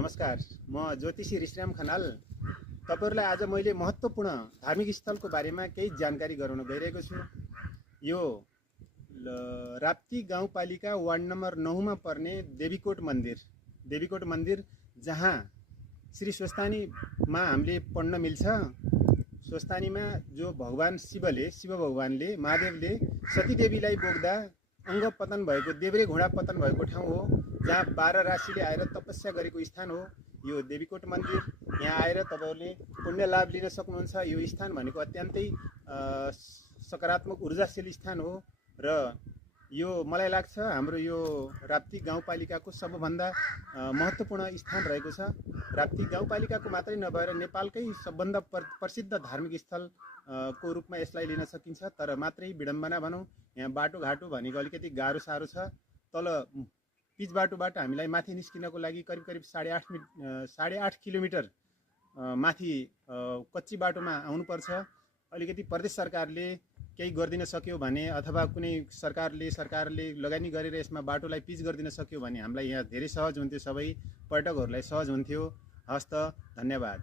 नमस्कार, म ज्योतिषी ऋषिराम खनाल। तपाईहरुलाई आज मैले महत्त्वपूर्ण धार्मिक स्थलको बारेमा केही जानकारी गराउन गइरहेको छु। यो राप्ती गाउँपालिका वार्ड नम्बर 9 मा पर्ने देवीकोट मन्दिर जहाँ श्री स्वस्थानीमा हामीले पढ्न मिल्छ। स्वस्थानीमा जो भगवान शिव भगवानले महादेवले सतीदेवीलाई बोक्दा अङ्ग पतन भएको, देब्रे घोडा पतन भएको ठाउँ हो, जहाँ 12 राशिले आएर तपस्या गरेको स्थान हो यो देवीकोट मन्दिर। यहाँ आएर तपाईहरुले पुण्य लाभ लिन सक्नुहुन्छ। यो स्थान भनेको अत्यन्तै सकारात्मक ऊर्जाशील स्थान हो र यो मलाई लाग्छ हाम्रो यो राप्ती गाउँपालिकाको सबभन्दा महत्त्वपूर्ण स्थान रहेको छ। राप्ती गाउँपालिकाको मात्रै नभएर नेपालकै सबभन्दा प्रसिद्ध धार्मिक स्थल को रूपमा यसलाई लिन सकिन्छ। तर मात्रै विडम्बना भनौँ, यहाँ बाटोघाटो भनेको अलिकति गाह्रो साह्रो छ। तल पिच बाटोबाट हामीलाई माथि निस्किनको लागि करिब 8.5 किलोमिटर माथि कच्ची बाटोमा आउनुपर्छ। अलिकति प्रदेश सरकारले केही गरिदिन सक्यो भने अथवा कुनै सरकारले लगानी गरेर यसमा बाटोलाई पिच गरिदिन सक्यो भने हामीलाई यहाँ धेरै सहज हुन्थ्यो, सबै पर्यटकहरूलाई सहज हुन्थ्यो। हस्त, धन्यवाद।